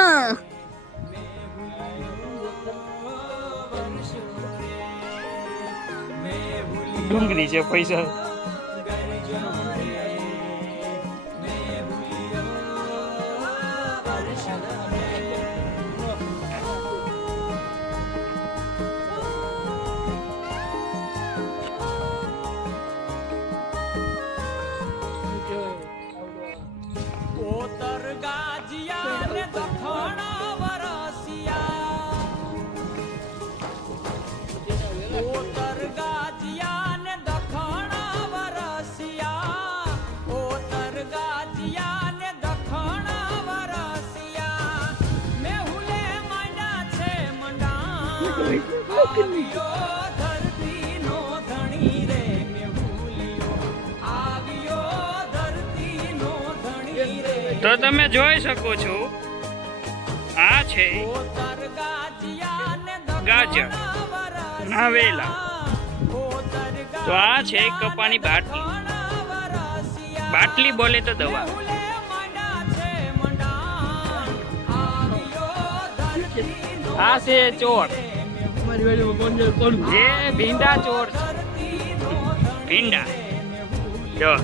હા ડુંગળી છે પૈસા તો તમે જોઈ શકો છો આ છે ગાજર નાવેલા તો આ છે કપાની બાટલી બોલે તો દવા આ છે ચોર જે ભીંડા ચોર ભીંડા જો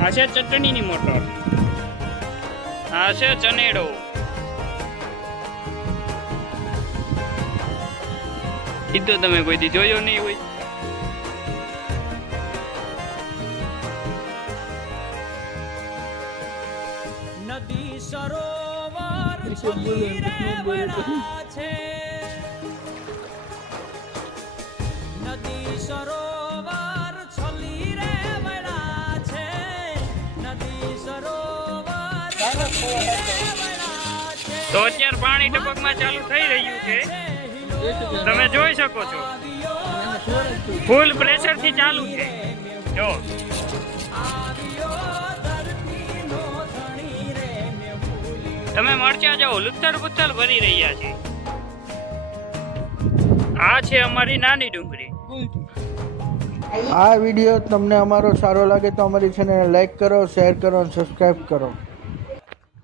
આ છે ચટણીની મોટર આ છે ચનેડો એ તો તમે કોઈ દી જોયો નહીં હોય નદી સરોવર છલી રે વડા છે નદી સરોવર છલી રે વડા છે નદી સરોવર તો અત્યારે પાણી ટપકમાં ચાલુ થઈ રહ્યું છે તમે જોઈ શકો છો ફૂલ પ્રેશર થી ચાલુ છે જો તમે મરચા જાઓ લુથર પુથર ભરી રહ્યા છે આ છે અમારી નાની ડુંગળી આ વિડીયો તમને અમારો સારો લાગે તો અમારી ચેનલને લાઈક કરો, શેર કરો અને સબસ્ક્રાઈબ કરો.